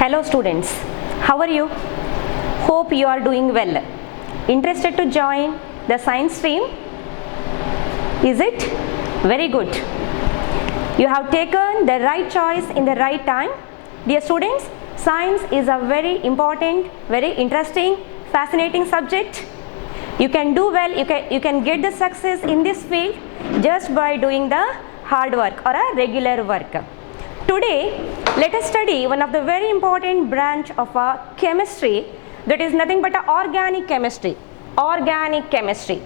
Hello students, how are you? Hope you are doing well. Interested to join the science stream? Is it? Very good. You have taken the right choice in the right time. Dear students, science is a very important, very interesting, fascinating subject. You can do well, you can get the success in this field just by doing the hard work or a regular work. Today, let us study one of the very important branch of our chemistry, that is nothing but organic chemistry. Organic chemistry.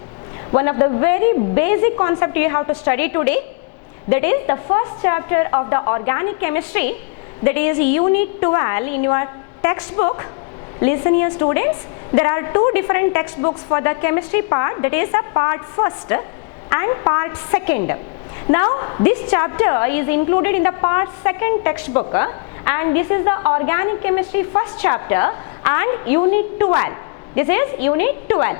One of the very basic concept you have to study today, that is the first chapter of the organic chemistry, that is unit 12 in your textbook. Listen here students, there are two different textbooks for the chemistry part, that is a part first and part second. Now this chapter is included in the part second textbook and this is the organic chemistry first chapter and unit 12. This is unit 12.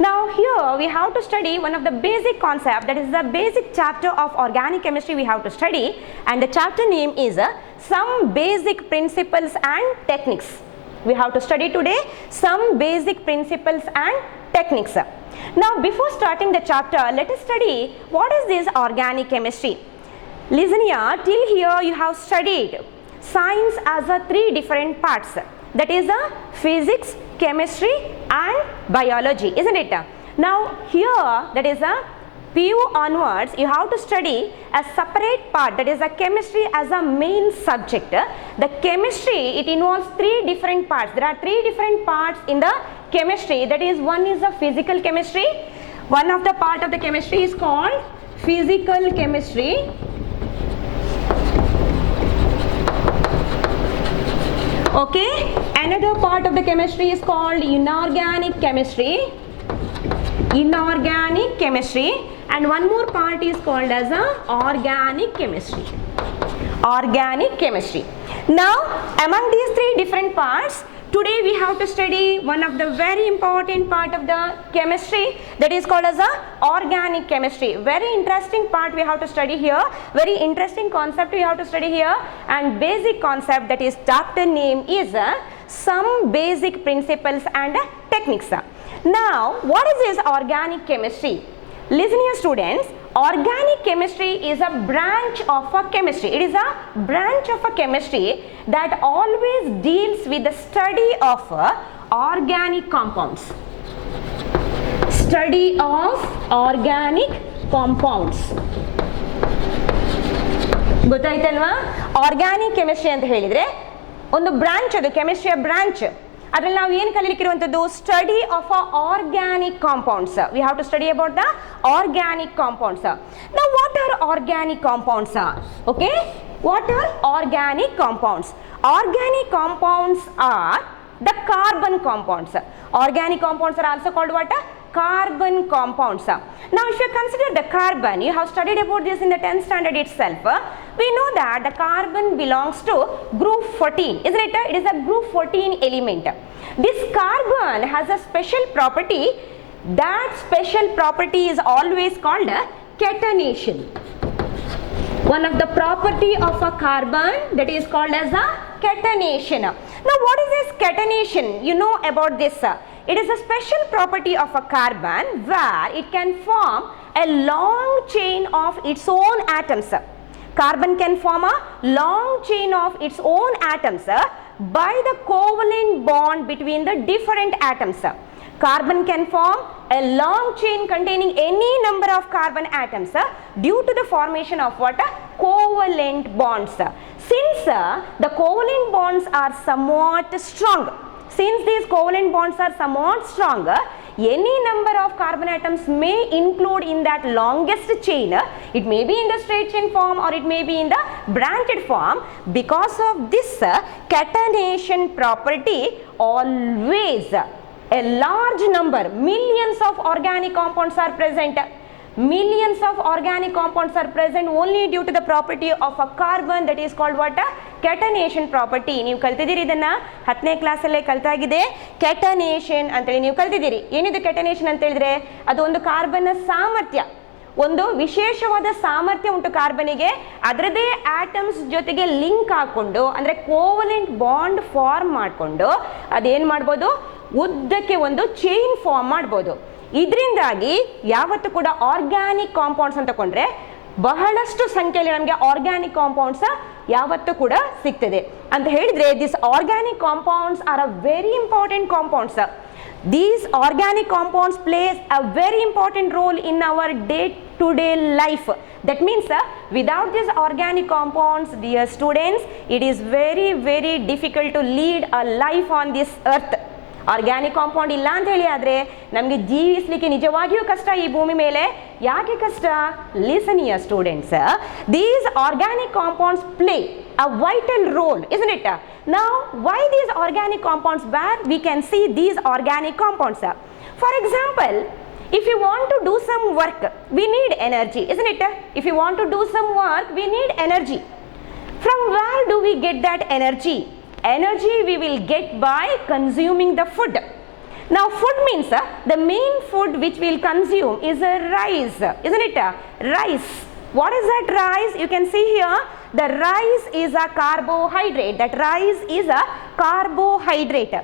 Now here we have to study one of the basic concept, that is the basic chapter of organic chemistry we have to study, and the chapter name is some basic principles and techniques. We have to study today some basic principles and techniques. Now before starting the chapter, let us study what is this organic chemistry. Listen here, till here you have studied science as a three different parts, that is physics, chemistry and biology, isn't it? Now here, that is a PU onwards, you have to study a separate part, that is a chemistry as a main subject. The chemistry, it involves three different parts. There are three different parts in the chemistry, that is one is the physical chemistry. One of the part of the chemistry is called physical chemistry. Okay, another part of the chemistry is called inorganic chemistry. Inorganic chemistry, and one more part is called as organic chemistry. Organic chemistry. Now among these three different parts, today we have to study one of the very important part of the chemistry, that is called as organic chemistry. Very interesting part we have to study here, very interesting concept we have to study here, and basic concept, that is chapter name is some basic principles and techniques. Now what is this organic chemistry? Listen here students, organic chemistry is a branch of a chemistry. It is a branch of a chemistry that always deals with the study of organic compounds. Study of organic compounds. ಗೊತ್ತಾಯ್ತಲ್ವಾ? Organic chemistry ಅಂತ ಹೇಳಿದ್ರೆ ಒಂದು branch, ಅದು ಕೆಮಿಸ್ಟ್ರಿಯ branch. ಅದರಲ್ಲಿ ನಾವು ಏನು ಕಲಿಲಿಕ್ಕಿರುವಂಥದ್ದು, study of organic compounds. We have to study about the organic compounds. Now what are organic compounds? Okay, what are organic compounds? Organic compounds are the carbon compounds. Organic compounds are also called what? Carbon compounds. Now if you consider the carbon, you have studied about this in the 10th standard itself. We know that the carbon belongs to group 14, isn't it? It is a group 14 element. This carbon has a special property. That special property is always called catenation. One of the property of a carbon, that is called as a catenation. Now what is this catenation? You know about this. It is a special property of a carbon where it can form a long chain of its own atoms. Carbon can form a long chain of its own atoms by the covalent bond between the different atoms. Carbon can form a long chain containing any number of carbon atoms due to the formation of what? Covalent bonds. Since the covalent bonds are somewhat strong, since these covalent bonds are somewhat stronger, any number of carbon atoms may include in that longest chain. It may be in the straight chain form or it may be in the branched form. Because of this catenation property, always a large number, millions of organic compounds are present. Millions of organic compounds are present only due to the property of a carbon, that is called what? Catenation property. ನೀವು ಕಲ್ತಿದ್ದೀರಿ ಇದನ್ನ 10ನೇ ಕ್ಲಾಸಲ್ಲೇ ಕಲ್ತಾಗಿದೆ. catenation ಅಂತೇಳಿ ನೀವು ಕಲ್ತಿದ್ದೀರಿ. ಏನಿದು catenation ಅಂತ ಹೇಳಿದ್ರೆ ಅದು ಒಂದು ಕಾರ್ಬನ್ನ ಸಾಮರ್ಥ್ಯ, ಒಂದು ವಿಶೇಷವಾದ ಸಾಮರ್ಥ್ಯ ಉಂಟು ಕಾರ್ಬನಿಗೆ, ಅದರದೇ ಆಟಮ್ಸ್ ಜೊತೆಗೆ ಲಿಂಕ್ ಹಾಕೊಂಡು ಅಂದರೆ ಕೋವಲೆಂಟ್ ಬಾಂಡ್ ಫಾರ್ಮ್ ಮಾಡಿಕೊಂಡು ಅದೇನು ಮಾಡ್ಬೋದು, ಉದ್ದಕ್ಕೆ ಒಂದು ಚೈನ್ ಫಾರ್ಮ್ ಮಾಡ್ಬೋದು. ಇದರಿಂದಾಗಿ ಯಾವತ್ತೂ ಕೂಡ ಆರ್ಗ್ಯಾನಿಕ್ ಕಾಂಪೌಂಡ್ಸ್ ಅಂತ ತಗೊಂಡ್ರೆ ಬಹಳಷ್ಟು ಸಂಖ್ಯೆಯಲ್ಲಿ ನಮಗೆ ಆರ್ಗ್ಯಾನಿಕ್ ಕಾಂಪೌಂಡ್ಸ್ ಯಾವತ್ತೂ ಕೂಡ ಸಿಗ್ತದೆ ಅಂತ ಹೇಳಿದ್ರೆ, this organic compounds are a very important compounds. These organic compounds plays a very important role in our day-to-day life. That means without these organic compounds, dear students, it is very, very difficult to lead a life on this earth. Organic compound ಇಲ್ಲ ಅಂತ ಹೇಳಿ ಆದರೆ ನಮಗೆ ಜೀವಿಸಲಿಕ್ಕೆ ನಿಜವಾಗಿಯೂ ಕಷ್ಟ ಈ ಭೂಮಿ ಮೇಲೆ. ಯಾಕೆ ಕಷ್ಟ? Listen here students, these organic compounds play a vital role, isn't it? Now why these organic compounds? Where we can see these organic compounds, for example, if you want to do some work we need energy, isn't it? If you want to do some work we need energy. From where do we get that energy? Energy we will get by consuming the food. Now food means the main food which we will consume is a rice, isn't it? Rice. What is that rice? You can see here, the rice is a carbohydrate. That rice is a carbohydrate.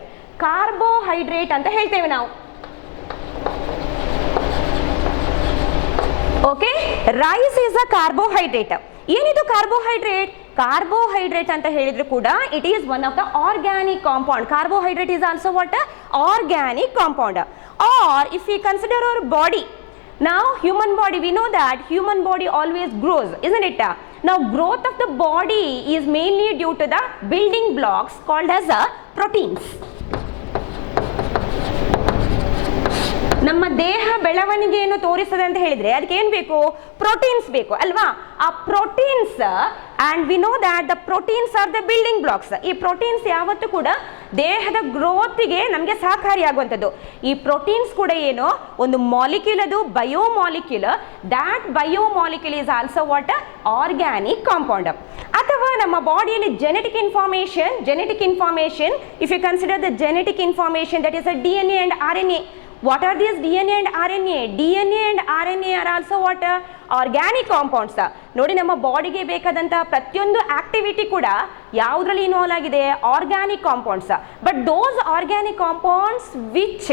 Carbohydrate anta helteve ನಾವು. Okay, rice is a carbohydrate. ಏನಿದು carbohydrate? Carbohydrate ಅಂತ ಹೇಳಿದ್ರು ಕೂಡ it is one of the organic compound. Carbohydrate is also what? Organic compound. Or if we consider our body, now human body, we know that human body always grows, isn't it? Now growth of the body is mainly due to the building blocks called as proteins. ನಮ್ಮ ದೇಹ ಬೆಳವಣಿಗೆಯನ್ನು ತೋರಿಸ್ತದೆ ಅಂತ ಹೇಳಿದ್ರೆ ಅದಕ್ಕೆ ಏನು ಬೇಕು? Proteins ಬೇಕು ಅಲ್ವಾ? ಆ proteins, and we know that the proteins are the building blocks. ಈ ಪ್ರೋಟೀನ್ಸ್ ಯಾವತ್ತೂ ಕೂಡ ದೇಹದ ಗ್ರೋತಿಗೆ ನಮಗೆ ಸಹಕಾರಿಯಾಗುವಂಥದ್ದು. ಈ ಪ್ರೋಟೀನ್ಸ್ ಕೂಡ ಏನು, ಒಂದು ಮಾಲಿಕ್ಯೂಲ್, ಅದು biomolecule. That biomolecule is also what? Organic compound. ಅಥವಾ ನಮ್ಮ ಬಾಡಿಯಲ್ಲಿ genetic information, if you consider the genetic information, that is a DNA and RNA. What are these DNA and RNA? DNA and RNA are also what? Organic compounds. ನೋಡಿ, ನಮ್ಮ ಬಾಡಿಗೆ ಬೇಕಾದಂಥ ಪ್ರತಿಯೊಂದು activity ಕೂಡ ಯಾವುದರಲ್ಲಿ ಇನ್ವಾಲ್ವ್ ಆಗಿದೆ? Organic compounds. But those organic compounds which,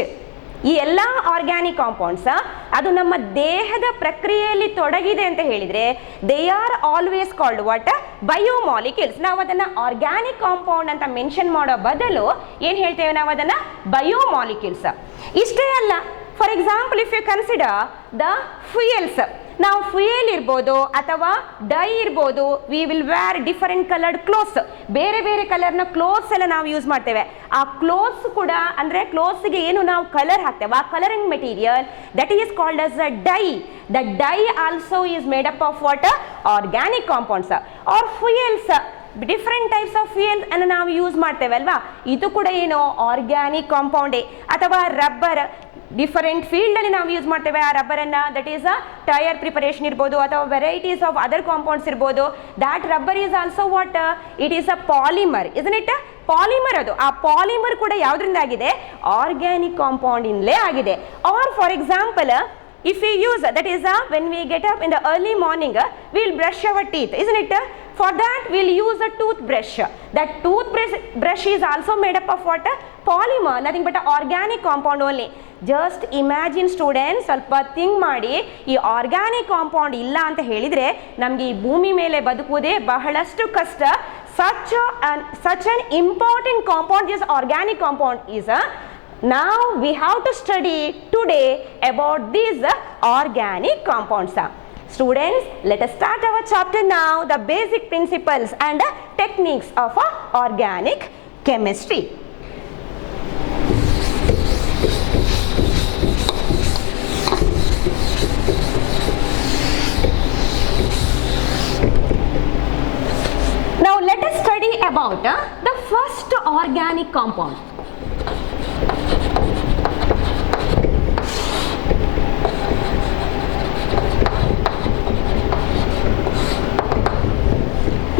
ಈ ಎಲ್ಲ ಆರ್ಗ್ಯಾನಿಕ್ ಕಾಂಪೌಂಡ್ಸ್ ಅದು ನಮ್ಮ ದೇಹದ ಪ್ರಕ್ರಿಯೆಯಲ್ಲಿ ತೊಡಗಿದೆ ಅಂತ ಹೇಳಿದರೆ they are always called what? Biomolecules. ನಾವು ಅದನ್ನು ಆರ್ಗ್ಯಾನಿಕ್ ಕಾಂಪೌಂಡ್ ಅಂತ ಮೆನ್ಷನ್ ಮಾಡೋ ಬದಲು ಏನು ಹೇಳ್ತೇವೆ? ನಾವು ಅದನ್ನು ಬಯೋಮಾಲಿಕ್ಯೂಲ್ಸ್. ಇಷ್ಟೇ ಅಲ್ಲ, for example if you consider the fuels. ನಾವು ಫ್ಯೂಯಲ್ ಇರ್ಬೋದು ಅಥವಾ ಡೈ ಇರ್ಬೋದು, we will wear different coloured clothes. ಬೇರೆ ಬೇರೆ ಕಲರ್ನ ಕ್ಲೋತ್ಸ್ ಎಲ್ಲ ನಾವು ಯೂಸ್ ಮಾಡ್ತೇವೆ. ಆ ಕ್ಲೋತ್ಸ್ ಕೂಡ ಅಂದರೆ ಕ್ಲೋತ್ಸ್ಗೆ ಏನು ನಾವು ಕಲರ್ ಹಾಕ್ತೇವೆ, ಆ colouring material, that is called as a dye. The dye also is made up of what? Organic compounds. Or fuels, different types of fuel ಅನ್ನು ನಾವು ಯೂಸ್ ಮಾಡ್ತೇವೆ ಅಲ್ವಾ? ಇದು ಕೂಡ ಏನು? ಆರ್ಗ್ಯಾನಿಕ್ ಕಾಂಪೌಂಡೇ. ಅಥವಾ ರಬ್ಬರ್, ಡಿಫರೆಂಟ್ ಫೀಲ್ಡಲ್ಲಿ ನಾವು ಯೂಸ್ ಮಾಡ್ತೇವೆ ಆ ರಬ್ಬರನ್ನು. That is a tyre preparation ಇರ್ಬೋದು ಅಥವಾ ವೆರೈಟೀಸ್ ಆಫ್ ಅದರ್ ಕಾಂಪೌಂಡ್ಸ್ ಇರ್ಬೋದು. That rubber is also what? It is a polymer, isn't it? Polymer. ಅದು ಆ ಪಾಲಿಮರ್ ಕೂಡ ಯಾವುದರಿಂದ ಆಗಿದೆ? ಆರ್ಗ್ಯಾನಿಕ್ ಕಾಂಪೌಂಡ್ ಇಂದಲೇ ಆಗಿದೆ. Or for example, if we use, that is when we get up in the early morning, we will brush our teeth, isn't it? For that we will use a toothbrush. That toothbrush is also made up of what? Polymer, nothing but an organic compound only. Just imagine students, ಸ್ವಲ್ಪ think ಮಾಡಿ, ಈ organic compound ಇಲ್ಲ ಅಂತ ಹೇಳಿದರೆ ನಮಗೆ ಈ ಭೂಮಿ ಮೇಲೆ ಬದುಕುವುದೇ ಬಹಳಷ್ಟು ಕಷ್ಟ. such an important compound, this organic compound is now we have to study today about these organic compounds. Students, let us start our chapter now, the basic principles and techniques of organic chemistry. Now let us study about the first organic compound.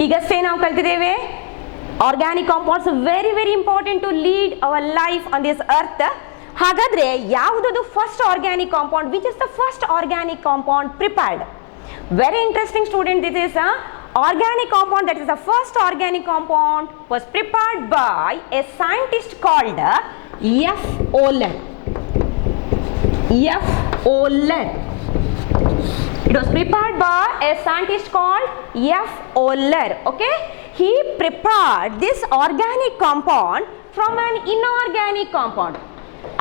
ಈಗಷ್ಟೇ ನಾವು ಕಲ್ತಿದ್ದೇವೆ organic compounds very very important to lead our life on this earth. ಹಾಗಾದ್ರೆ ಯಾವುದದು first organic compound? Which is the first organic compound prepared? Very interesting student, this is a organic compound, that is the first organic compound was prepared by a scientist called F. Oller. F. Oller. It was prepared by a scientist called F. Oller. Okay, he prepared this organic compound from an inorganic compound.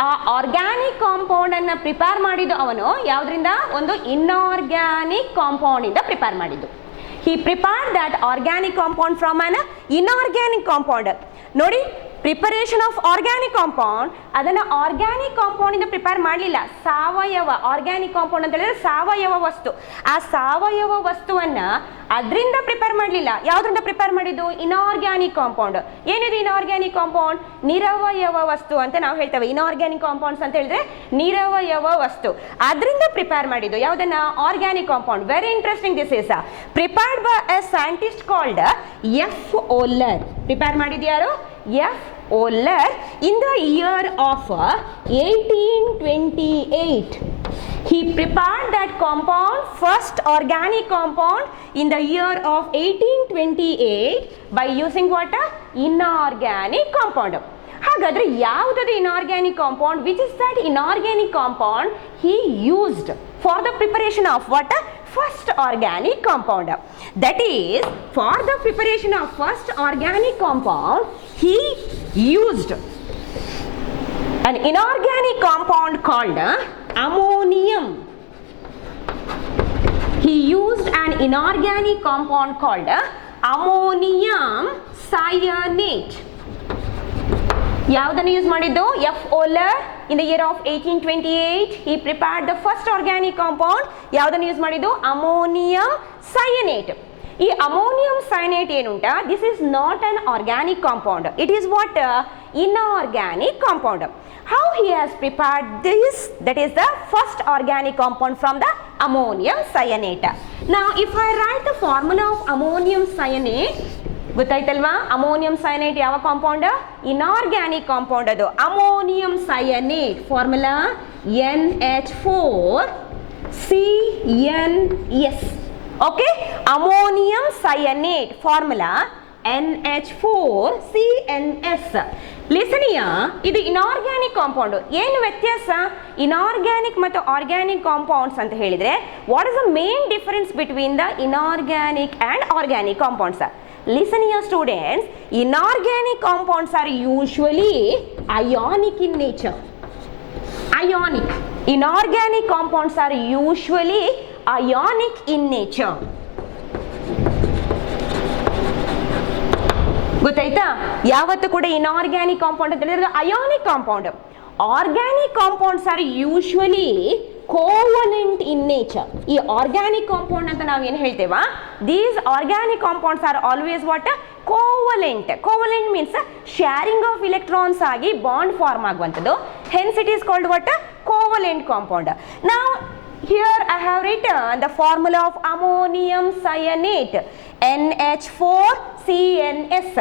ಆ organic compound ಅನ್ನ prepare ಮಾಡಿದ್ದು ಅವನು ಯಾವುದರಿಂದ? ಒಂದು inorganic compound ಇಂದ prepare ಮಾಡಿದ್ದು. He prepared that organic compound from an inorganic compound. ನೋಡಿ, preparation of organic compound, ಅದನ್ನು ಆರ್ಗ್ಯಾನಿಕ್ ಕಾಂಪೌಂಡ್ ಇಂದ ಪ್ರಿಪೇರ್ ಮಾಡಲಿಲ್ಲ. ಸಾವಯವ ಆರ್ಗ್ಯಾನಿಕ್ ಕಾಂಪೌಂಡ್ ಅಂತ ಹೇಳಿದ್ರೆ ಸಾವಯವ ವಸ್ತು. ಆ ಸಾವಯವ ವಸ್ತುವನ್ನ ಅದರಿಂದ ಪ್ರಿಪೇರ್ ಮಾಡಲಿಲ್ಲ. ಯಾವುದರಿಂದ ಪ್ರಿಪೇರ್ ಮಾಡಿದ್ದು? Inorganic compound. ಏನಿದೆ ಇನ್ಆರ್ಗ್ಯಾನಿಕ್ ಕಾಂಪೌಂಡ್? ನಿರವಯವ ವಸ್ತು ಅಂತ ನಾವು ಹೇಳ್ತೇವೆ. ಇನ್ಆರ್ಗ್ಯಾನಿಕ್ ಕಾಂಪೌಂಡ್ಸ್ ಅಂತ ಹೇಳಿದ್ರೆ ನಿರವಯವ ವಸ್ತು, ಅದರಿಂದ ಪ್ರಿಪೇರ್ ಮಾಡಿದ್ದು. ಯಾವುದನ್ನ? Organic compound. Very interesting. This is prepared by a scientist called F. Wohler. Prepare ಮಾಡಿದ್ಯಾರು? F. Oller in the year of 1828. He prepared that compound, first organic compound, in the year of 1828 by using what? Inorganic compound. ಹಾಗಾದ್ರೆ ಯಾವುದದು inorganic compound? Which is that inorganic compound he used for the preparation of what? First organic compound. That is, for the preparation of first organic compound, he used an inorganic compound called ammonium. He used an inorganic compound called ammonium cyanate. ಯಾವುದನ್ನು use ಮಾಡಿದ್ದು? F. ಓಲ್ಲರ್ in the year of 1828 he prepared the first organic compound. ಯಾವುದನ್ನು use ಮಾಡಿದ್ದು? Ammonium ಸಯನೇಟ್. ಈ ammonium ಸಯನೇಟ್ ಏನುಂಟ, this is not an organic compound. It is what? Inorganic compound. How he has prepared this? That is the first organic compound from the ammonium cyanate. Now if I write the formula of ammonium cyanate, ಗೊತ್ತಾಯ್ತಲ್ವಾ? Ammonium cyanate ಯಾವ compound? Inorganic compound. ಅದು ammonium cyanate formula NH4CnS. Okay, ammonium cyanate formula NH4CnS. ಲಿಸನಿಯ, ಇದು inorganic compound. ಏನು ವ್ಯತ್ಯಾಸ inorganic ಮತ್ತು organic compounds ಅಂತ ಹೇಳಿದ್ರೆ? What is the main difference between the inorganic and organic compounds? Listen here students, inorganic compounds are usually ionic in nature. Ionic. Inorganic compounds are usually ionic in nature. ಗೊತ್ತಾಯ್ತಾ? ಯಾವತ್ತು ಕೂಡ inorganic compound ಅಂತ ಹೇಳಿದ್ರೆ ionic compound. Organic compounds are usually covalent in nature. ಈ organic compound ಅಂತ ನಾವು ಏನು ಹೇಳ್ತೇವಾ? These organic compounds are always what? Covalent. Covalent means sharing of electrons ಆಗಿ ಬಾಂಡ್ ಫಾರ್ಮ್ ಆಗುವಂಥದ್ದು. Hence it is called what? Covalent compound. ನಾವು here I have written the formula of ammonium cyanate NH4CnS.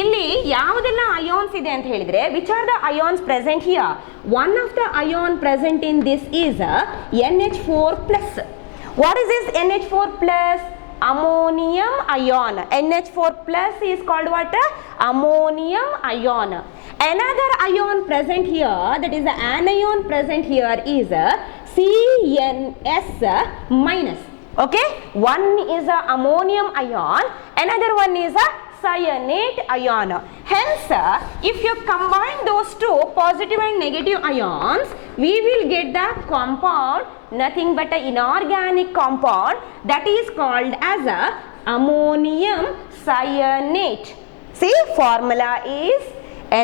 ಇಲ್ಲಿ ಯಾವುದೆಲ್ಲ ions ಇದೆ ಅಂತ ಹೇಳಿದ್ರೆ, which are the ions present here? One of the ion present in this is NH4+. What is this NH4+? ammonium ion. NH4+ is called what? Ammonium ion. Another ion present here, that is the anion present here, is CnS-. Okay, one is a ammonium ion, another one is a cyanate ion. Hence, if you combine those two positive and negative ions, we will get the compound, nothing but an inorganic compound, that is called as a ammonium cyanate. See, formula is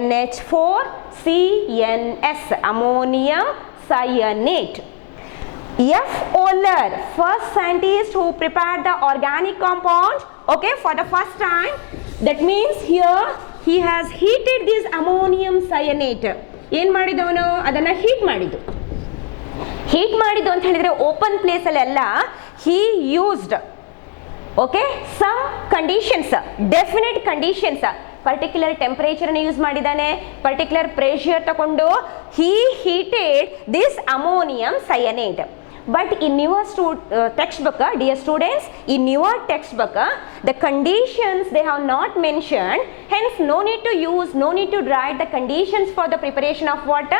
NH4CnS, ammonium cyanate. F. Oller, first scientist who prepared the organic compound, okay, for the first time. That means here he has heated this ammonium cyanate. ಏನು ಮಾಡಿದವನು? ಅದನ್ನು heat ಮಾಡಿದ್ದು. Heat ಮಾಡಿದ್ದು ಅಂತ ಹೇಳಿದರೆ open ಪ್ಲೇಸಲ್ಲೆಲ್ಲ he used, okay, some conditions, definite conditions particular ಟೆಂಪರೇಚರ್ನ use ಮಾಡಿದ್ದಾನೆ, ಪರ್ಟಿಕ್ಯುಲರ್ ಪ್ರೆಷರ್ ತಗೊಂಡು he heated this ammonium cyanide. But in your textbook, dear students, in your textbook, the conditions they have not mentioned, hence no need to write the conditions for the preparation of what?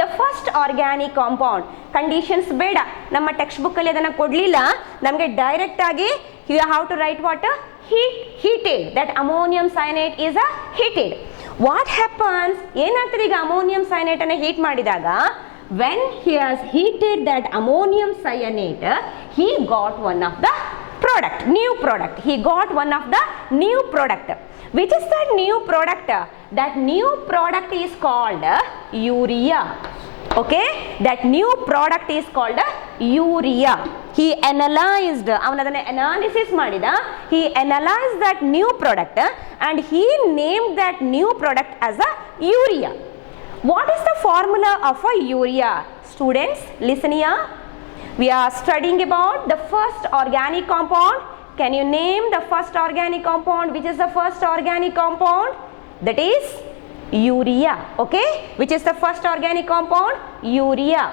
The first organic compound. Conditions beda namma textbook alli adana kodlilla, namage direct agi you have to write what? Heated. That ammonium cyanide is a heated. What happens? Enagtade iga ammonium cyanide anna heat ಮಾಡಿದಾಗ when he has heated that ammonium cyanide, he got one of the new product. He got one of the new product. Which is that new product? That new product is called urea. Okay, that new product is called urea. He analyzed, avanadanne analysis madida, he analyzed that new product and he named that new product as a urea. What is the formula of a urea? Students, listen here. We are studying about the first organic compound. Can you name the first organic compound? Which is the first organic compound? That is urea. Okay, which is the first organic compound? Urea.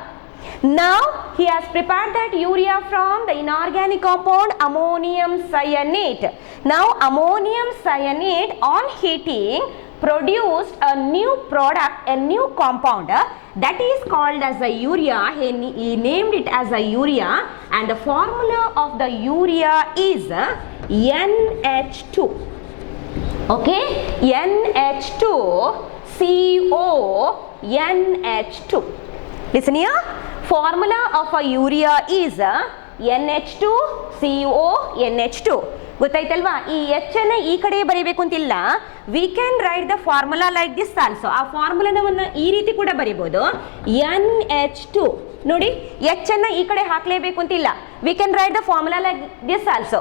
Now he has prepared that urea from the inorganic compound ammonium cyanate. Now ammonium cyanate on heating produced a new product, a new compound that is called as a urea. He named it as a urea, and the formula of the urea is NH2. Okay, NH2CO NH2. Listen here. Formula of a urea is NH2CO NH2. ಗೊತ್ತಾಯ್ತಲ್ವಾ? ಈ H ಅನ್ನ ಈ ಕಡೆ ಬರೀಬೇಕು ಅಂತಿಲ್ಲ. V can write the formula like this also. ಆ ಫಾರ್ಮುಲಾವನ್ನು ಈ ರೀತಿ ಕೂಡ ಬರೀಬಹುದು. NH2 ನೋಡಿ, ಎಚ್ ಅನ್ನ ಈ ಕಡೆ ಹಾಕಲೇಬೇಕು ಅಂತಿಲ್ಲ. V can write the formula like this also.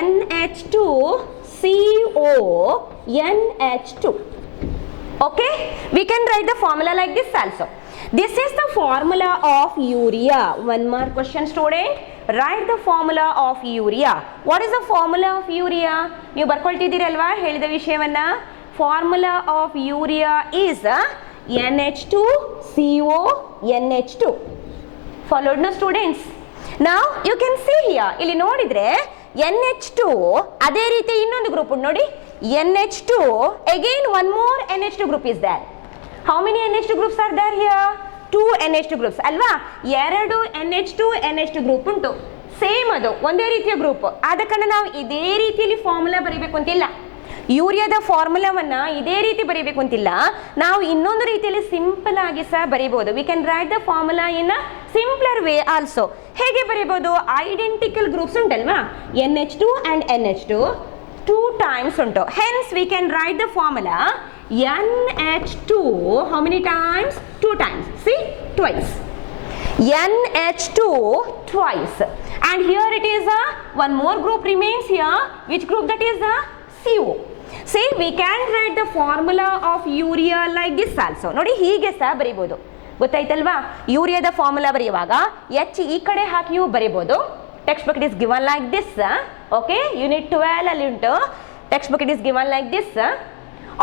NH2CO NH2. Okay, we can write the formula like this also. This is the formula of urea. One more question, student. Write the formula of urea. What is the formula of urea? ನೀವು ಬರ್ಕೊಳ್ತಿದ್ದೀರಲ್ವಾ ಹೇಳಿದ ವಿಷಯವನ್ನ? Formula of urea is NH2CO NH2. Followed no students? Now you can see here. ಇಲ್ಲಿ ನೋಡಿದ್ರೆ NH2 ಅದೇ ರೀತಿ ಇನ್ನೊಂದು group ನೋಡಿ. NH2 again one more NH2 group is there. How many NH2 groups are there here? 2 NH2 groups ಅಲ್ವಾ? ಎರಡು NH2 group ಉಂಟು. Same ಅದು ಒಂದೇ ರೀತಿಯ ಗ್ರೂಪ್. ಆದ ಕಾರಣ ನಾವು ಇದೇ ರೀತಿಯಲ್ಲಿ ಫಾರ್ಮುಲಾ ಬರೀಬೇಕು ಅಂತಿಲ್ಲ. ಯೂರಿಯಾದ ಫಾರ್ಮುಲಾವನ್ನ ಇದೇ ರೀತಿ ಬರೀಬೇಕು ಅಂತಿಲ್ಲ. ನಾವು ಇನ್ನೊಂದು ರೀತಿಯಲ್ಲಿ ಸಿಂಪಲ್ ಆಗಿ ಸಹ ಬರೀಬಹುದು. We can write the formula in a simpler way also. ಹೇಗೆ ಬರೀಬಹುದು? ಐಡೆಂಟಿಕಲ್ ಗ್ರೂಪ್ಸ್ ಉಂಟಲ್ವಾ? NH2 and NH2 2 times ಉಂಟು. Hence we can write the formula NH2 how many times? 2 times. See, twice. NH2 twice. And here it is one more group remains here. Which group that is? CO. See, we can write the formula of urea like this also. ನೋಡಿ ಹೀಗೆ ಸಹ ಬರೀಬಹುದು. ಗೊತ್ತಾಯ್ತಲ್ವಾ? ಯೂರಿಯಾದ formula ಬರೆಯುವಾಗ H ಈ ಕಡೆ ಹಾಕಿಯೂ ಬರೀಬಹುದು. Text book it is given like this. Okay, unit 12 ಅಲ್ಲಿ ಉಂಟು. Text book it is given like this.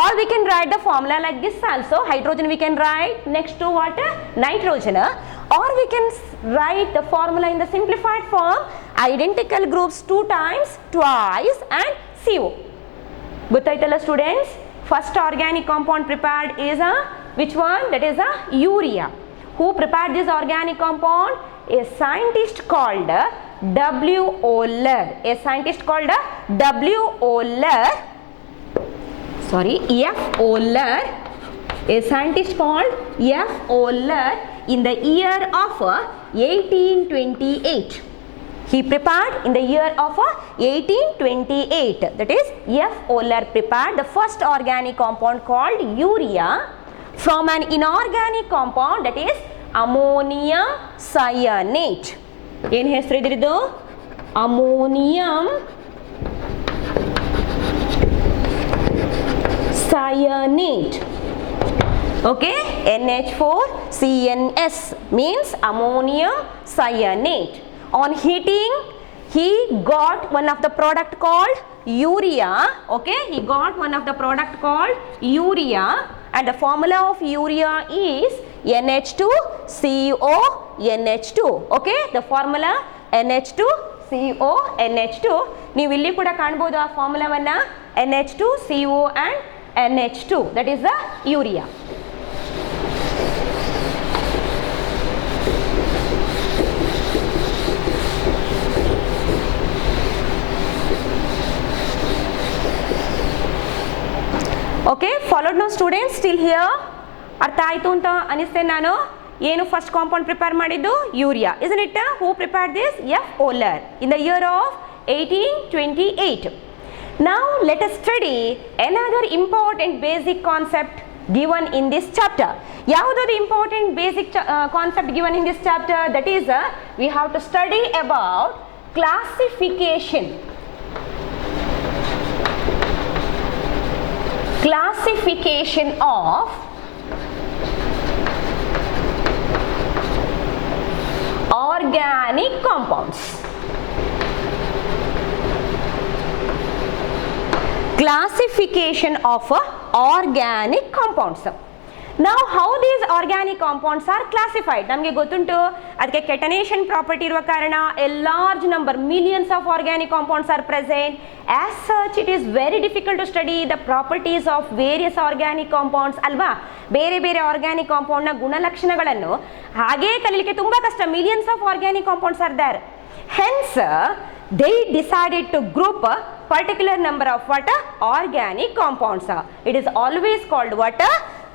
Or we can write the formula like this also. Hydrogen we can write next to what? Nitrogen. Or we can write the formula in the simplified form. Identical groups 2 times, twice and CO. ಗೊತ್ತಾಯ್ತಲ್ಲ students? First organic compound prepared is which one? That is urea. Who prepared this organic compound? A scientist called W. Oehler. A scientist called W. Oehler. Sorry, F. Oehler. A scientist called F. Oehler in the year of 1828. He prepared in the year of 1828. That is, F. Oehler prepared the first organic compound called urea from an inorganic compound, that is ammonium cyanate. ಏನು ಹೆಸರು ಇದ್ರಿದ್ದು? Ammonium cyanate. Okay, NH4CNS means ammonium cyanate. On heating, he got one of the product called urea. Okay, he got one of the product called urea, and the formula of urea is NH2CO NH2. Okay, the formula NH2CO NH2. ನೀವು ಇಲ್ಲಿ ಕೂಡ ಕಾಣಬಹುದು ಆ ಫಾರ್ಮುಲಾವನ್ನ NH2CO and NH2, that is the urea. Okay, followed no students still here? ಅರ್ಥ ಆಯಿತು ಅಂತ ಅನಿಸ್ತೇನೆ ನಾನು. ಏನು ಫಸ್ಟ್ ಕಾಂಪೌಂಡ್ ಪ್ರಿಪೇರ್ ಮಾಡಿದ್ದು? Urea. Isn't it? Who prepared this? F Wohler in the year of 1828. Now let us study another important basic concept given in this chapter. ಯಾವುದಾದ್ರು important basic concept given in this chapter? That is, we have to study about classification. Classification of organic compounds. Classification of organic compounds. Now how these organic compounds are classified? ನಮಗೆ ಗೊತ್ತುಂಟು ಅದಕ್ಕೆ ಕೆಟನೇಷನ್ property ಇರುವ ಕಾರಣ a large number, millions of organic compounds are present. As such, it is very difficult to study the properties of various organic compounds ಅಲ್ವಾ? ಬೇರೆ ಬೇರೆ organic ಕಾಂಪೌಂಡ್ನ ಗುಣಲಕ್ಷಣಗಳನ್ನು ಹಾಗೇ ಕಲಿಯಲಿಕ್ಕೆ ತುಂಬ ಕಷ್ಟ. millions of organic compounds are there. Hence, they decided to group a particular number of what? Organic compounds. It is always called what?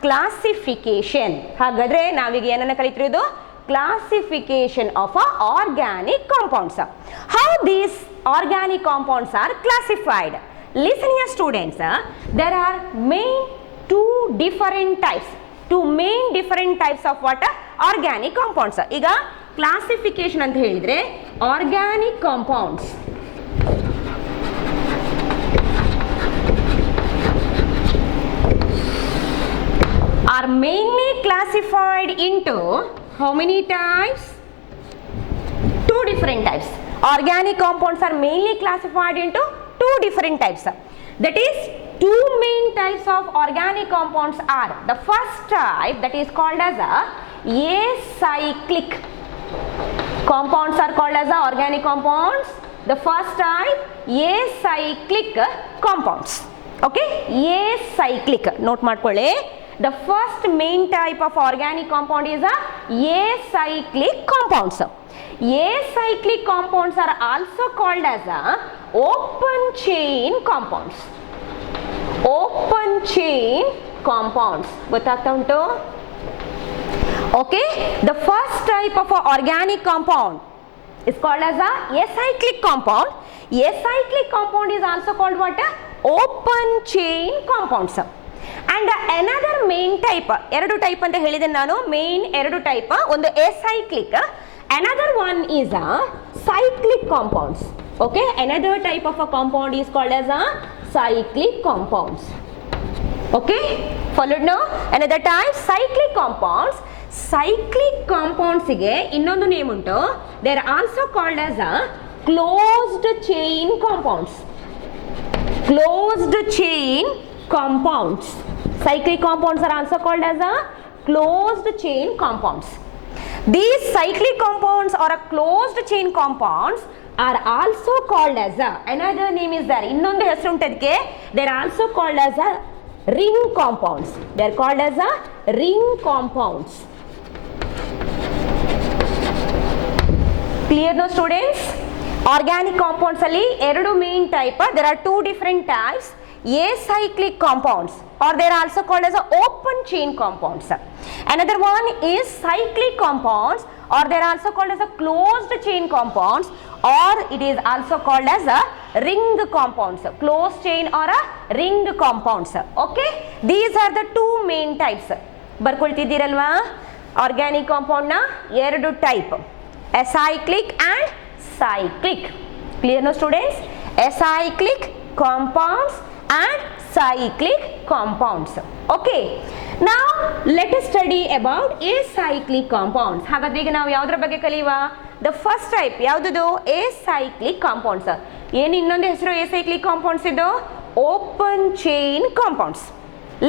Classification. ಹಾಗಾದ್ರೆ ನಾವೀಗ ಏನನ್ನ ಕಲಿತಿರೋದು? Classification of organic compounds. How these organic compounds are classified? Listen here students, there are main two different types of what? Organic compounds. ಈಗ classification ಅಂತ ಹೇಳಿದ್ರೆ organic compounds are mainly classified into how many types? Two different types. Organic compounds are mainly classified into two different types. That is, two main types of organic compounds are, the first type that is called as acyclic compounds are called as organic compounds. The first type, acyclic compounds. Okay, acyclic, note ಮಾಡ್ಕೊಳ್ಳಿ. The first main type of organic compound is acyclic compounds. Acyclic compounds are also called as open chain compounds. Open chain compounds. ಗೊತ್ತಾಗ್ತಾ ಉಂಟು? Okay, the first type of organic compound is called as acyclic compound. Acyclic compound is also called what? Open chain compounds. And another main type, ಎರಡು type ಅಂತ ಹೇಳಿದೆ ನಾನು, main ಎರಡು type, ಒಂದು acyclic, another one is cyclic compounds. Okay, another type of a compound is called as cyclic compounds. Okay, followed now? Another type, cyclic compounds. Cyclic compounds ಗೆ ಇನ್ನೊಂದು name ಉಂಟು, they are also called as closed chain compounds. Closed chain compounds. Cyclic compounds are also called as closed chain compounds. These cyclic compounds or closed chain compounds are also called as another name is there. ಇನ್ನೊಂದು ಹೆಸರು ಉಂಟು ಅದಕ್ಕೆ. They are also called as ring compounds. They are called as ring compounds. Clear no students? Organic compounds ಅಲ್ಲಿ ಎರಡು main type. There are two different types. Acyclic compounds, or they are also called as open chain compounds. Another one is cyclic compounds, or they are also called as closed chain compounds, or it is also called as ring compounds. Closed chain or ring compounds. Okay, these are the two main types. ಬರ್ಕೊಳ್ತಿದ್ದೀರಲ್ವಾ? Organic compound na ಎರಡು type, acyclic and cyclic. Clear no students? Acyclic compounds and cyclic compounds. Okay, now let us study about acyclic compounds. ಹಾಗಾದ್ರೆ ಈಗ ನಾವು ಯಾವುದರ ಬಗ್ಗೆ ಕಲಿಯುವ? The first type ಯಾವುದು ಎಸೈಕ್ಲಿಕ್ compounds. ಏನು ಇನ್ನೊಂದು ಹೆಸರು ಎಸೈಕ್ಲಿಕ್ ಕಾಂಪೌಂಡ್ಸ್ ಇದು open chain compounds.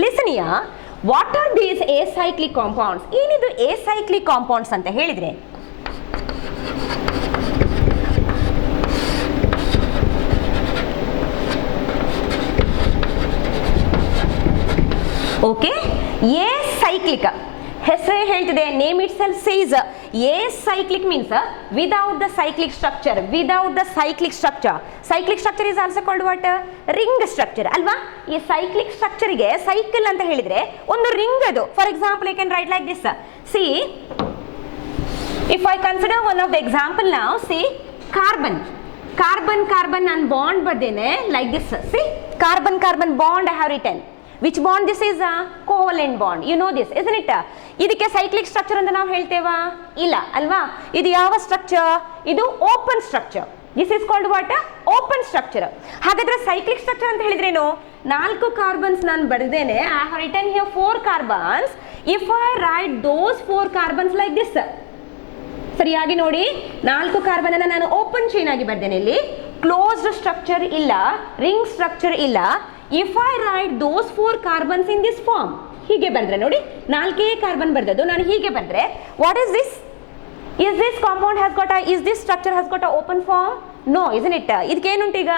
Listen here, what are these acyclic compounds? ಏನಿದು ಎಸೈಕ್ಲಿಕ್ ಕಾಂಪೌಂಡ್ಸ್ ಅಂತ ಹೇಳಿದ್ರೆ ಓಕೆ, ಎಸೈಕ್ಲಿಕ್ ಹೆಸರೇ ಹೇಳ್ತಿದೆ, name itself says acyclic means without the cyclic structure. Without the cyclic structure. Cyclic structure is also called what? Ring structure ಅಲ್ವಾ? ಈ cyclic ಸ್ಟ್ರಕ್ಚರ್ಗೆ cycle ಅಂತ ಹೇಳಿದ್ರೆ ಒಂದು ರಿಂಗ್ ಅದು. For example I can write like this. C, if I consider one of the example now, see carbon and bond ಬರ್ದೇನೆ like this. See, carbon bond I have written. Which bond this is? A covalent bond. You know this, isn't it? ಇದಕ್ಕೆ cyclic structure ಅಂತ ನಾವು ಹೇಳ್ತೇವಾ? ಇಲ್ಲ ಅಲ್ವಾ? ಇದು ಯಾವ structure? ಇದು open structure. This is called what? Open structure. ಹಾಗಾದ್ರೆ ಸೈಕ್ಲಿಕ್ ಸ್ಟ್ರಕ್ಚರ್ ಅಂತ ಹೇಳಿದ್ರೇನು? 4 ಕಾರ್ಬನ್ಸ್ ನಾನು ಬರೆದೇನೆ. I have written here 4 carbons. If I write those 4 carbons like this, ಸರಿಯಾಗಿ ನೋಡಿ, 4 ಕಾರ್ಬನ್ ಅನ್ನ ನಾನು ಓಪನ್ ಚೈನ್ ಆಗಿ ಬರ್ದೇನೆ. ಇಲ್ಲಿ ಕ್ಲೋಸ್ಡ್ ಸ್ಟ್ರಕ್ಚರ್ ಇಲ್ಲ, ರಿಂಗ್ ಸ್ಟ್ರಕ್ಚರ್ ಇಲ್ಲ. If I write those 4 carbons in this form, ಹೀಗೆ ಬರೆದ್ರೆ ನೋಡಿ, 4 ಕಾರ್ಬನ್ ಬರ್ದದ್ದು ನಾನು ಹೀಗೆ ಬರೆದ್ರೆ, what is this? Is this compound has got is this structure has got open form? No, isn't it? ಇದಕ್ಕೇನುಂಟು ಈಗ?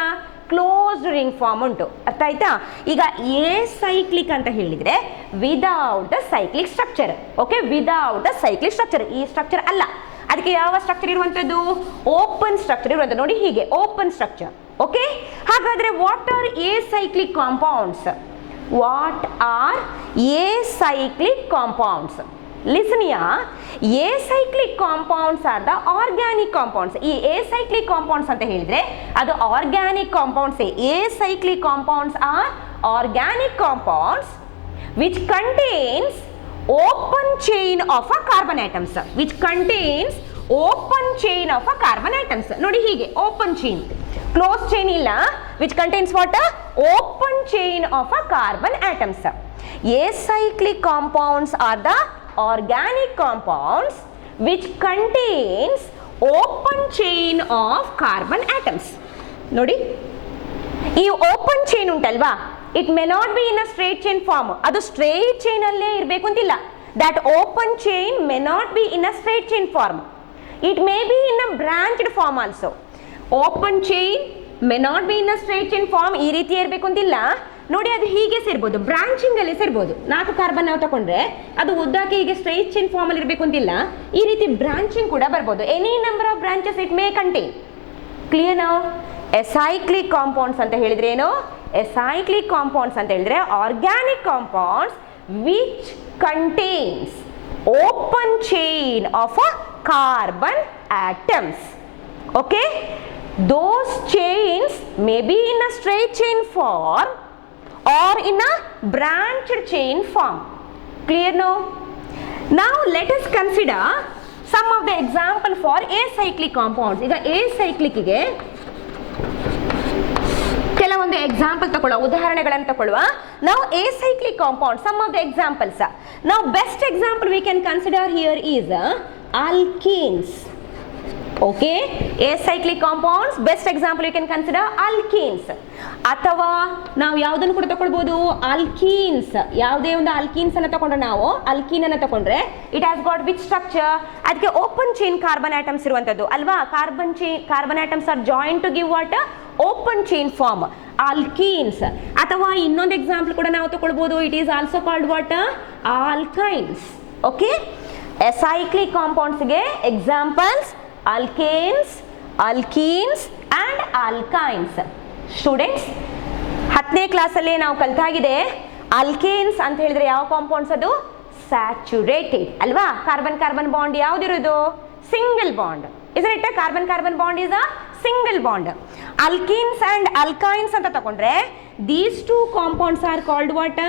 ಕ್ಲೋಸ್ಡ್ ರಿಂಗ್ ಫಾರ್ಮ್ ಉಂಟು. ಅರ್ಥ ಆಯ್ತಾ? ಈಗ ಎಸೈಕ್ಲಿಕ್ ಅಂತ ಹೇಳಿದ್ರೆ without the cyclic structure. Okay, without the cyclic structure. ಈ ಸ್ಟ್ರಕ್ಚರ್ ಅಲ್ಲ. ಅದಕ್ಕೆ ಯಾವ ಸ್ಟ್ರಕ್ಚರ್ ಇರುವಂತದ್ದು? ಓಪನ್ ಸ್ಟ್ರಕ್ಚರ್ ಇರುವಂತದ್ದು. ನೋಡಿ ಹೀಗೆ ಓಪನ್ ಸ್ಟ್ರಕ್ಚರ್. ಓಕೆ, ಹಾಗಾದ್ರೆ what are acyclic compounds? What are acyclic compounds? Listen here, acyclic compounds are the organic compounds. ಈ ಎಸೈಕ್ಲಿಕ್ ಕಾಂಪೌಂಡ್ಸ್ ಅಂತ ಹೇಳಿದ್ರೆ ಅದು organic compounds. Acyclic compounds are organic compounds which contains open chain of a carbon atoms. Which contains open chain of a carbon atoms. ನೋಡಿ ಹೀಗೆ open chain, close chain ಇಲ್ಲ. which contains what? Open chain of a carbon atoms. Acyclic compounds are the organic compounds which contains open chain of carbon atoms. ನೋಡಿ ಈ open chain ಉಂಟಲ್ವಾ, it may not be in a straight chain form. ಅದು straight chain ಅಲ್ಲೇ ಇರಬೇಕು ಅಂತಿಲ್ಲ. That open chain may not be in a straight chain form. It may be in a branched form also. Open chain may not be in a straight chain form. ಈ ರೀತಿ ಇರಬೇಕು ಅಂತಿಲ್ಲ. ನೋಡಿ ಅದು ಹೀಗೆ ಸೇರ್ಬೋದು, ಬ್ರಾಂಚಿಂಗ್ ಅಲ್ಲಿ ಸೇರ್ಬೋದು. 4 ಕಾರ್ಬನ್ ನಾವು ತಗೊಂಡ್ರೆ ಅದು ಉದ್ದಕ್ಕೆ ಹೀಗೆ ಸ್ಟ್ರೇಟ್ ಚೈನ್ ಫಾರ್ಮ್ ಅಲ್ಲಿ ಇರಬೇಕು ಅಂತಿಲ್ಲ. ಈ ರೀತಿ ಬ್ರಾಂಚಿಂಗ್ ಕೂಡ ಬರ್ಬೋದು. Any number of branches it may contain. Clear now? Acyclic compounds ಅಂತ ಹೇಳಿದ್ರೆ ಏನು? ಎಸೈಕ್ಲಿಕ್ ಕಾಂಪೌಂಡ್ಸ್ ಅಂತ ಹೇಳಿದ್ರೆ organic compounds which contains open chain of a carbon atoms. Okay, those chains may be in a straight chain form or in a branched chain form. Clear now? Now let us consider some of the example for acyclic compounds. ಈಗ acyclic ಗೆ ಕೆಲವೊಂದು example ತಗೊಳ್ಳುವ, ಉದಾಹರಣೆಗಳನ್ನು ತಗೊಳ್ಳುವ. ನಾವು acyclic compounds, some of the examples. Now best example we can consider here is alkenes. Okay, acyclic compounds best example you can consider alkenes. ಅಥವಾ ನಾವು ಯಾವುದನ್ನು ಕೂಡ ತಗೊಳ್ಬಹುದು, alkenes. ಯಾವುದೇ ಒಂದು alkenes ಅನ್ನು ತಗೊಂಡ್ರೆ, ನಾವು alkene ಅನ್ನು ತಗೊಂಡ್ರೆ it has got which structure? ಅದಕ್ಕೆ open chain carbon atoms ಇರುವಂತದ್ದು ಅಲ್ವಾ? carbon atoms are joined to give what? Open chain form, alkenes. ಅಥವಾ ಇನ್ನೊಂದು ಎಕ್ಸಾಂಪಲ್ ಕೂಡ ನಾವು ತಗೊಳ್ಬಹುದು, it is also called what? Alkynes. Okay, acyclic compounds ಗೆ examples alkanes, alkenes and alkynes. Students, 10ನೇ ಕ್ಲಾಸಲ್ಲಿ ನಾವು ಕಲ್ತಾಗಿದೆ alkanes ಅಂತ ಹೇಳಿದ್ರೆ ಯಾವ ಕಾಂಪೌಂಡ್ಸ್? ಅದು ಸ್ಯಾಚುರೇಟೆಡ್ ಅಲ್ವಾ? ಕಾರ್ಬನ್ ಕಾರ್ಬನ್ ಬಾಂಡ್ ಯಾವ್ದಿರೋದು? Single bond. isn't it? Carbon carbon bond is a single bond. alkenes and alkynes ಅಂತ ತಗೊಂಡ್ರೆ these two compounds are called what?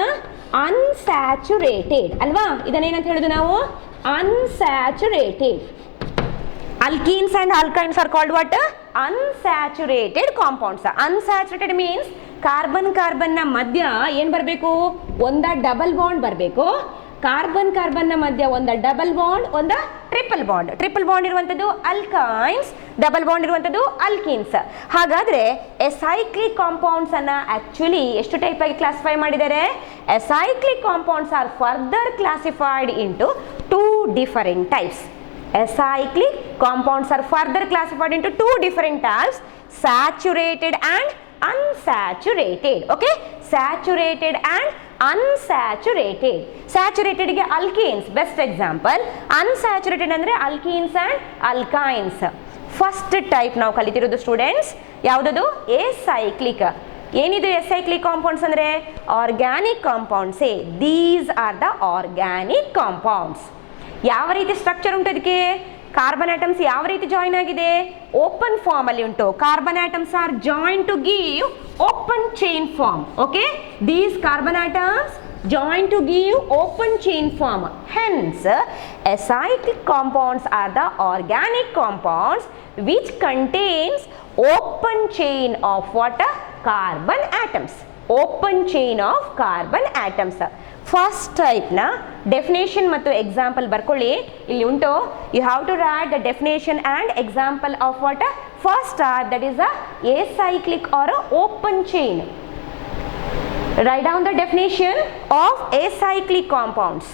unsaturated ಅಲ್ವಾ? ಇದನ್ನೇನಂತ ಹೇಳೋದು ನಾವು? unsaturated. Alkenes and alkynes are called what? Unsaturated compounds. Unsaturated means carbon carbon ನ ಮಧ್ಯ ಏನ್ ಬರಬೇಕು? ಒಂದ ಡಬಲ್ ಬಾಂಡ್ ಬರಬೇಕು. ಕಾರ್ಬನ್ ಕಾರ್ಬನ್ನ ಮಧ್ಯ ಒಂದು ಡಬಲ್ ಬಾಂಡ್, ಒಂದು ಟ್ರಿಪಲ್ ಬಾಂಡ್. ಟ್ರಿಪಲ್ ಬಾಂಡ್ ಇರುವಂಥದ್ದು ಅಲ್ಕೈನ್ಸ್, ಡಬಲ್ ಬಾಂಡ್ ಇರುವಂಥದ್ದು ಅಲ್ಕೀನ್ಸ್. ಹಾಗಾದ್ರೆ ಎಸೈಕ್ಲಿಕ್ ಕಾಂಪೌಂಡ್ಸ್ ಅನ್ನ ಆಕ್ಚುಲಿ ಎಷ್ಟು ಟೈಪ್ ಆಗಿ ಕ್ಲಾಸಿಫೈ ಮಾಡಿದ್ದಾರೆ? Acyclic compounds are further classified into 2 different types. Acyclic compounds are further classified into 2 different types, saturated and unsaturated. Okay, saturated and unsaturated. Saturated ಗೆ alkenes best example, unsaturated ಅಂದ್ರೆ alkenes and alkynes. First type ನಾವು ಕಲಿತಿರೋದು students ಯಾವುದದು? ಎಸೈಕ್ಲಿಕ್. ಏನಿದು acyclic compounds ಅಂದ್ರೆ? Organic compounds. These are the organic compounds. ಯಾವ ರೀತಿ structure ಉಂಟು ಅದಕ್ಕೆ? ಕಾರ್ಬನ್ ಆಟಮ್ಸ್ ಯಾವ ರೀತಿ ಜಾಯಿನ್ ಆಗಿದೆ? ಓಪನ್ ಫಾರ್ಮ್ ಅಲ್ಲಿ ಉಂಟು. Carbon atoms are join to give open chain form. Okay, these carbon atoms join to give open chain form. Hence, acyclic compounds are the organic compounds which contains open chain of what? Carbon atoms. Open chain of carbon atoms. First ಟೈಪ್ನ definition ಮತ್ತು example ಬರ್ಕೊಳ್ಳಿ. ಇಲ್ಲಿ ಉಂಟು, you have to write the definition and example of what? First type, that is a acyclic or open chain. Write down the definition of acyclic compounds.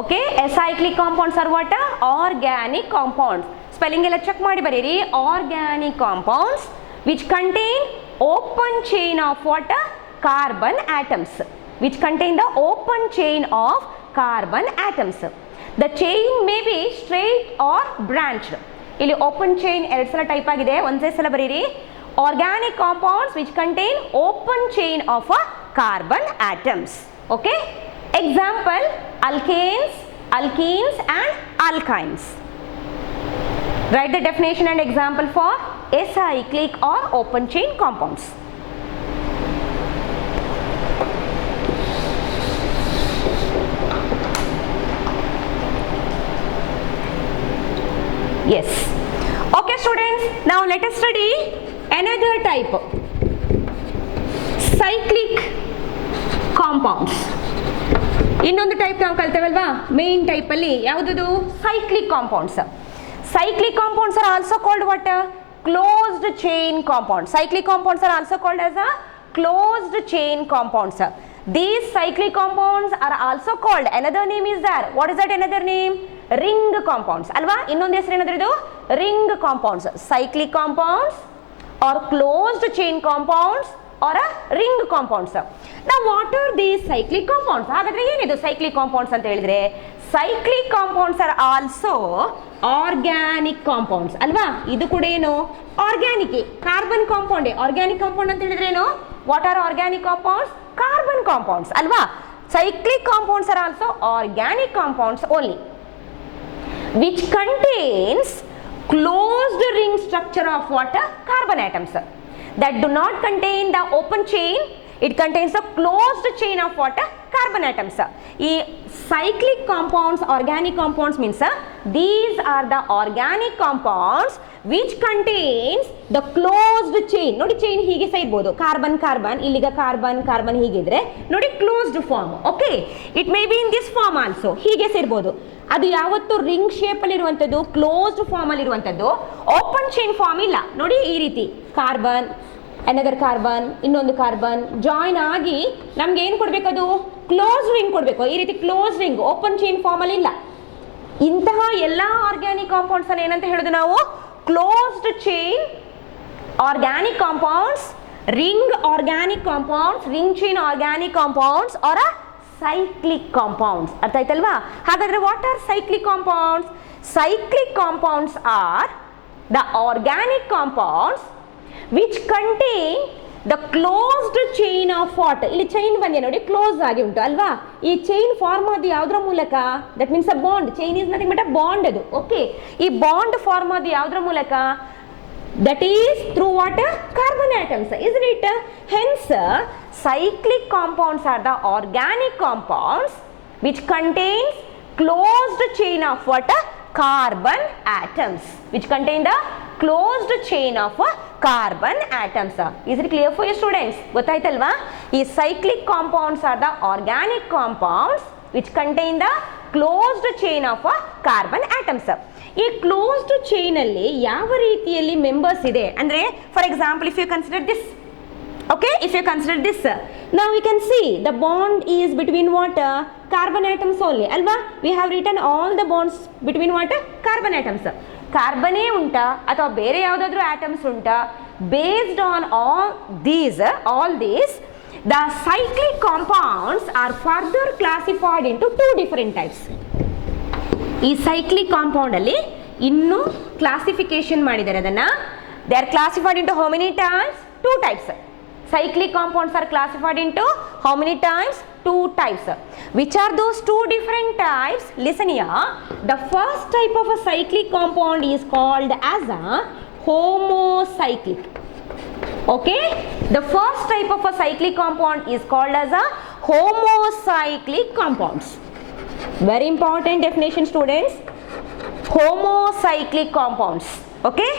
Okay, acyclic compounds are what? Organic compounds. Spelling ಎಲ್ಲ check ಮಾಡಿ ಬರೀರಿ. Organic compounds which contain open chain of what? Carbon atoms. Which contain the open chain of carbon atoms. The chain may be straight or branched. ಇಲ್ಲಿ open chain ಎರಡು ಸಲ type ಆಗಿದೆ, ಒಂದೇ ಸಲ ಬರೀರಿ. Organic compounds which contain open chain of carbon atoms. Okay? Example, alkanes, alkenes and alkynes. Write the definition and example for acyclic or open chain compounds. Yes. Okay students, now let us study another type, cyclic compounds. ಇನ್ನೊಂದು type ನಾವು ಕಲ್ತೇವಲ್ವಾ, main type ಅಲ್ಲಿ ಯಾವುದದು? Cyclic compounds. Cyclic compounds are also called what? Closed chain compounds. Cyclic compounds are also called as a closed chain compounds. These cyclic compounds are also called, another name is there. What is that another name? Ring compounds. Alva? Innondu hesaru enadru idu? Ring compounds. Cyclic compounds or closed chain compounds or a ring compounds. Now what are these cyclic compounds? ಹಾಗಾದ್ರೆ ಏನಿದು cyclic compounds ಅಂತ ಹೇಳಿದ್ರೆ? Cyclic compounds are also organic compounds. ಅಲ್ವಾ? ಇದು ಕೂಡ ಏನು? Organic. Carbon compound. Organic compound ಅಂತ ಹೇಳಿದ್ರೆ ಏನು? What are organic compounds? Carbon compounds ಅಲ್ವಾ? Cyclic compounds are also organic compounds only, which contains closed ring structure of what? Carbon atoms that do not contain the open chain. It contains a closed chain of what? Carbon atoms. ಈ cyclic compounds, organic compounds means these are the organic compounds which contains the closed chain. ನೋಡಿ chain ಹೀಗೆ ಸಹ ಇರಬಹುದು, carbon carbon, ಇಲ್ಲಿಗ carbon carbon ಹೀಗಿದ್ರೆ ನೋಡಿ closed form. Okay, it may be in this form also, ಹೀಗೆ ಸಹ ಇರಬಹುದು. ಅದು ಯಾವತ್ತು ರಿಂಗ್ ಶೇಪ್ ಅಲ್ಲಿ ಇರುವಂತದ್ದು, ಕ್ಲೋಸ್ಡ್ ಫಾರ್ಮ್ ಅಲ್ಲಿ ಇರುವಂತದ್ದು, ಓಪನ್ ಚೈನ್ ಫಾರ್ಮ್ ಇಲ್ಲ. ನೋಡಿ ಈ ರೀತಿ ಕಾರ್ಬನ್, ಅನದರ್ ಕಾರ್ಬನ್, ಇನ್ನೊಂದು ಕಾರ್ಬನ್ ಜಾಯಿನ್ ಆಗಿ ನಮ್ಗೆ ಏನು ಕೊಡ್ಬೇಕದು? ಕ್ಲೋಸ್ ರಿಂಗ್ ಕೊಡಬೇಕು. ಈ ರೀತಿ close ring open chain form ಅಲ್ಲಿ ಇಲ್ಲ. ಇಂತಹ ಎಲ್ಲ ಆರ್ಗ್ಯಾನಿಕ್ ಕಾಂಪೌಂಡ್ಸ್ ಅನ್ನು ಏನಂತ ಹೇಳೋದು ನಾವು? Closed chain organic compounds, ring organic compounds, ring chain organic compounds or cyclic compounds. ಅರ್ಥ ಆಯ್ತಲ್ವಾ? ಹಾಗಾದ್ರೆ what are cyclic compounds? Cyclic compounds are the organic compounds which contain the closed chain of what? ಇಲ್ಲಿ chain ಬಂದಿದೆ ನೋಡಿ, close ಆಗಿ ಉಂಟು ಅಲ್ವಾ? ಈ ಚೈನ್ ಫಾರ್ಮ್ ಅದು ಯಾವುದರ ಮೂಲಕ? That means a bond. Chain is nothing but a bond ಅದು. ಓಕೆ, ಈ ಬಾಂಡ್ ಫಾರ್ಮ್ ಅದು ಯಾವುದರ ಮೂಲಕ? That is through what? Carbon atoms, isn't it? Hence cyclic compounds are the organic compounds which contains closed chain of what? Carbon atoms. Which contain the closed chain of carbon atoms. Is it clear for you students? Gottayitalva? These cyclic compounds are the organic compounds which contain the closed chain of carbon atoms. ಈ closed chain ಅಲ್ಲಿ ಯಾವ ರೀತಿಯಲ್ಲಿ members ಇದೆ ಅಂದ್ರೆ for example if you consider this, okay, if you consider this, now we can see the bond is between what? Carbon atoms only alva. We have written all the bonds between what? Carbon atoms. Carbon unta ಅಥವಾ ಬೇರೆ ಯಾವುದಾದ್ರೂ atoms unta? Based on all these the cyclic compounds are further classified into two different types. ಈ cyclic compound ಅಲ್ಲಿ ಇನ್ನು classification ಮಾಡಿದ್ದಾರೆ ಅದನ್ನ. They are classified into how many types? Two types. Cyclic compounds are classified into how many types? Two types. Which are those two different types? Listen here. The first type of a cyclic compound is called as a homocyclic. Okay? The first type of a cyclic compound is called as a homocyclic compounds. Very important definition, students. Homocyclic compounds. Okay?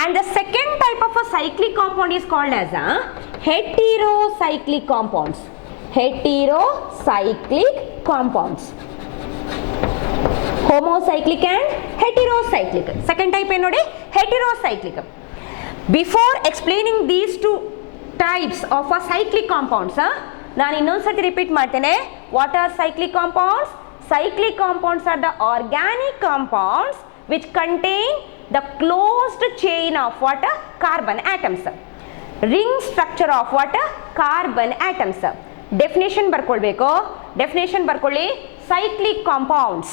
And the second type of a cyclic compound is called as a heterocyclic compounds. Heterocyclic compounds. Homocyclic and heterocyclic. Second type enodi heterocyclic. Before explaining these two types of a cyclic compounds, ನಾನು ಇನ್ನೊಂದ್ಸತಿ repeat ಮಾಡ್ತೇನೆ. What are cyclic compounds? Cyclic compounds are the organic compounds which contain the closed chain of what? Carbon atoms. Ring structure of what? Carbon atoms. Definition ಬರ್ಕೊಳ್ಬೇಕು. Definition ಬರ್ಕೊಳ್ಳಿ. Cyclic compounds.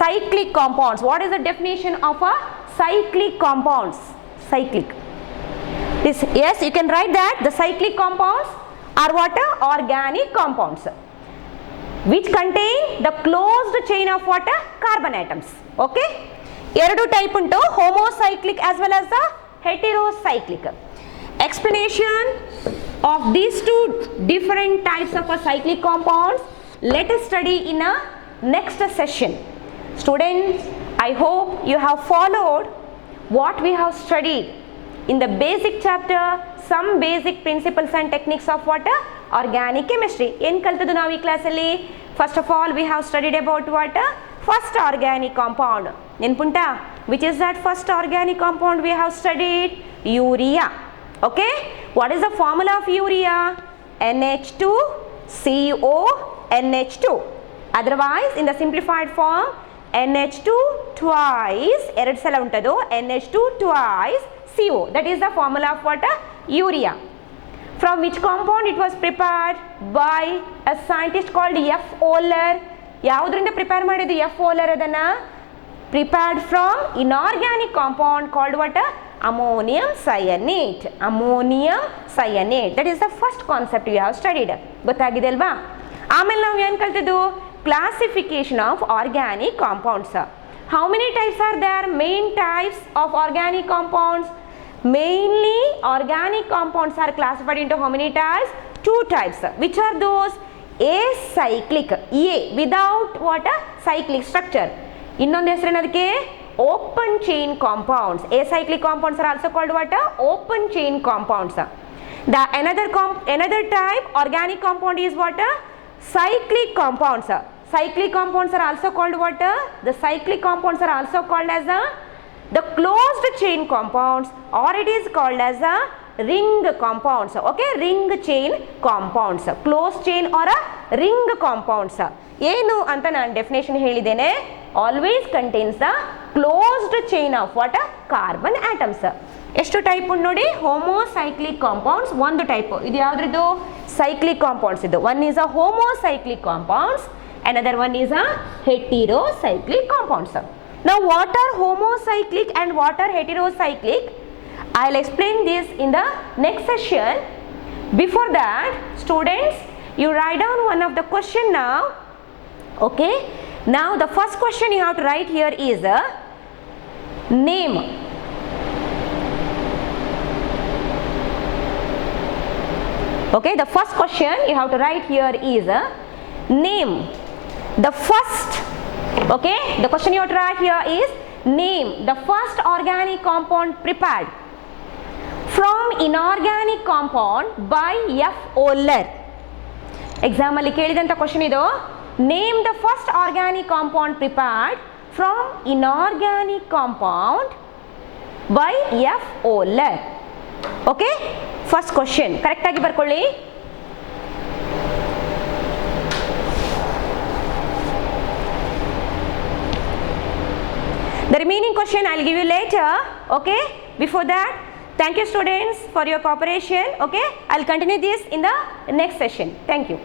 Cyclic compounds. What is the definition of a cyclic compounds? Cyclic. This, yes, you can write that. The cyclic compounds are what? Organic compounds which contain the closed chain of what? Carbon atoms. Okay? ಎರಡು type ಉಂಟು, homocyclic as well as the heterocyclic. Explanation of these two different types of a cyclic compounds let us study in a next session. Students, I hope you have followed what we have studied in the basic chapter, some basic principles and techniques of what? Organic chemistry. ಏನು ಕಲ್ತದ್ದು ನಾವು ಈ ಕ್ಲಾಸಲ್ಲಿ? First of all, we have studied about what? First organic compound. ನೆನ್ಪುಂಟಾ? Which is that first organic compound we have studied? Urea. Okay? What is the formula of urea? NH2CONH2. Otherwise, in the simplified form, NH2 twice, ಎರಡು ಸಲ ಉಂಟದು, NH2 twice CO. That is the formula of what? Urea. From which compound it was prepared? By a scientist called F. Oehler. ಯಾವುದರಿಂದ prepare ಮಾಡಿದ್ದು F. Oehler ಅದನ್ನ? Prepared from inorganic compound called what? Ammonium cyanate. Ammonium cyanate. That is the first concept we have studied. ಗೊತ್ತಾಗಿದೆ ಅಲ್ವಾ? ಆಮೇಲೆ ನಾವು ಏನು ಕಲ್ತಿದ್ದು? Classification of organic compounds. How many types are there? Main types of organic compounds. Mainly organic compounds are classified into how many types? Two types. Which are those? Acyclic. A without what? Cyclic structure. ಇನ್ನೊಂದು ಹೆಸರು ಏನದಕ್ಕೆ? Open chain compounds. Acyclic compounds are also called what? Open chain compounds. The another type organic compound is what? Cyclic compounds. Cyclic compounds are also called what? The cyclic compounds are also called as the closed chain compounds, or it is called as a ring compounds. Okay, ring chain compounds, closed chain or a ring compounds. ಏನು ಅಂತ ನಾನು definition ಹೇಳಿದ್ದೇನೆ. Always contains the closed chain of what? Carbon atoms. ಎಷ್ಟು type ಉಂಟು ನೋಡಿ? Homocyclic compounds ಒಂದು type. ಇದು ಯಾವ್ದ್ರದ್ದು? ಸೈಕ್ಲಿಕ್ ಕಾಂಪೌಂಡ್ಸ್ ಇದು. One is a homocyclic compounds, another one is a heterocyclic compounds. Now what are homocyclic and what are heterocyclic? I'll explain this in the next session. Before that, students, you write down one of the question now. Okay? Now the first question you have to write here is a name. Okay, the first question you have to write here is name the first. Okay, the question you have to write here is name the first organic compound prepared from inorganic compound by F. Oller. Exam ಅಲ್ಲಿ ಕೇಳಿದಂತ question ಇದು. Name the first organic compound prepared from inorganic compound by F. Oller. Okay, first question correct ಆಗಿ ಬರ್ಕೊಳ್ಳಿ. The remaining question I will give you later. Okay, before that, thank you students for your cooperation. Okay, I will continue this in the next session. Thank you.